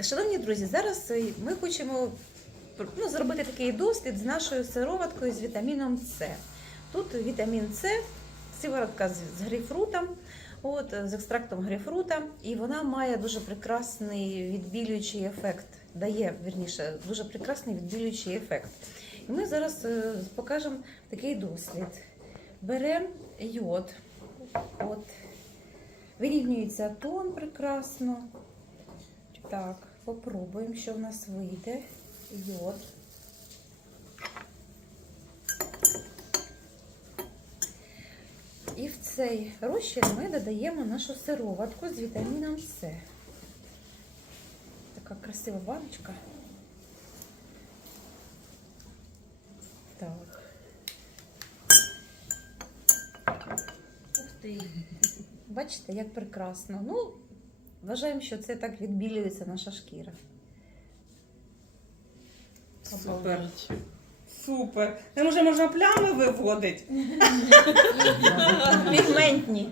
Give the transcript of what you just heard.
Шановні друзі, зараз е, ми хочемо ну, зробити такий дослід з нашою сироваткою з вітаміном С. Тут вітамін С, сиворотка з, грейпфрутом, от, з екстрактом грейпфрута, і вона має дуже прекрасний відбілюючий ефект. Дає вірніше, дуже прекрасний відбілюючий ефект. І ми зараз е, покажемо такий дослід. Беремо йод, от, вирівнюється тон прекрасно. Так, попробуємо, що в нас вийде. Йод. І в цей розчин ми додаємо нашу сироватку з вітаміном С. Така красива баночка. Так. Ух ти. Бачите, як прекрасно. Ну, вважаємо, що це так відбілюється наша шкіра. Супер. Супер. Там вже можна плями виводити. Пігментні.